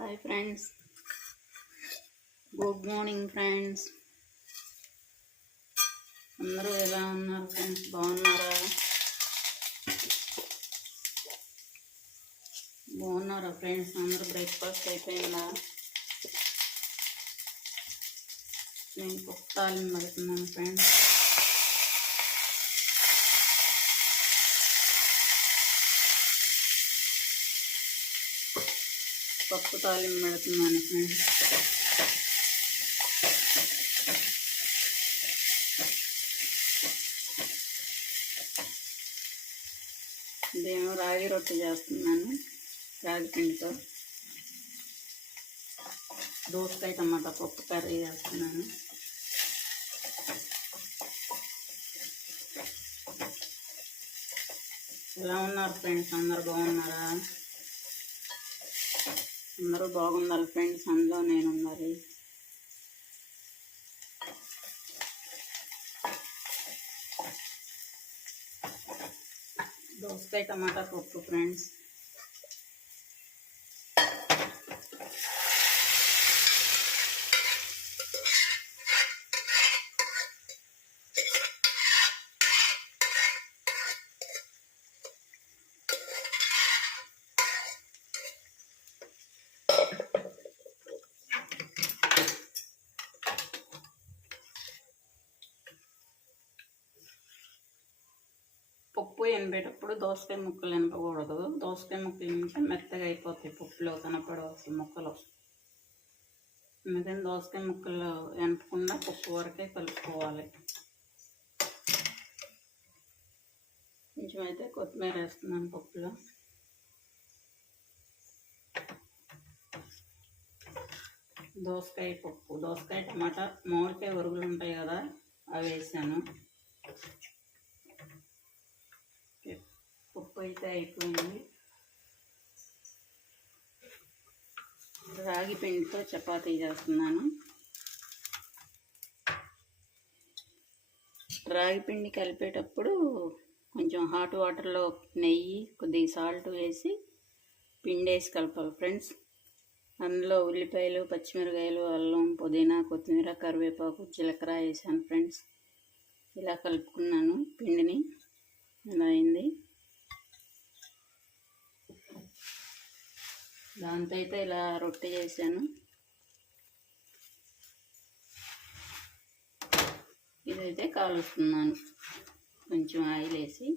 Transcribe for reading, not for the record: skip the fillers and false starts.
Hi friends, good morning friends. అందరూ ఎలా ఉన్నారు ఫ్రెండ్స్? బాగున్నారా? ఫ్రెండ్స్? అందరూ బ్రేక్ఫాస్ట్ అయిపోయిందా? నేను పప్పు తాలింపు పెడుతున్నాను ఫ్రెండ్స్. పప్పు తాలింపు పెడుతున్నాను ఫ్రెండ్స్. ఇదేమో రాగి రొట్టె చేస్తున్నాను, రాగి పిండితో. దోసకాయ టమాటా పప్పు కర్రీ చేస్తున్నాను. ఎలా ఉన్నారు ఫ్రెండ్స్? అందరు బాగున్నారా? అందరూ బాగున్నారు ఫ్రెండ్స్, అందులో నేను ఉండాలి. దోసకాయ టమాటా పప్పు ఫ్రెండ్స్. పప్పు ఎనబేటప్పుడు దోసకాయ ముక్కలు ఎనపకూడదు. దోసకాయ ముక్కలు ఎనిపితే మెత్తగా అయిపోతాయి, పప్పులో కనపడవు అసలు ముక్కలు. అందుకని దోసకాయ ముక్కలు ఎనపకుండా పప్పు వరకే కలుపుకోవాలి. కొంచెం అయితే కొత్తిమీర వేస్తున్నాను పప్పులో. దోసకాయ పప్పు, దోసకాయ టమాటా, మామిడికాయ ఒరుగులు ఉంటాయి కదా, అవి వేసాను. పప్పు అయితే అయిపోయింది. రాగి పిండితో చపాతీ చేస్తున్నాను. రాగి పిండి కలిపేటప్పుడు కొంచెం హాట్ వాటర్లో నెయ్యి, కొద్దిగా సాల్ట్ వేసి పిండి వేసి కలపాలి ఫ్రెండ్స్. అందులో ఉల్లిపాయలు, పచ్చిమిరకాయలు, అల్లం, పుదీనా, కొత్తిమీర, కరివేపాకు, జీలకర్ర వేసాను ఫ్రెండ్స్. ఇలా కలుపుకున్నాను పిండిని. ఇలా అయింది. దాంతో అయితే ఇలా రొట్టె చేశాను. ఇదైతే కాలుస్తున్నాను కొంచెం ఆయిల్ వేసి.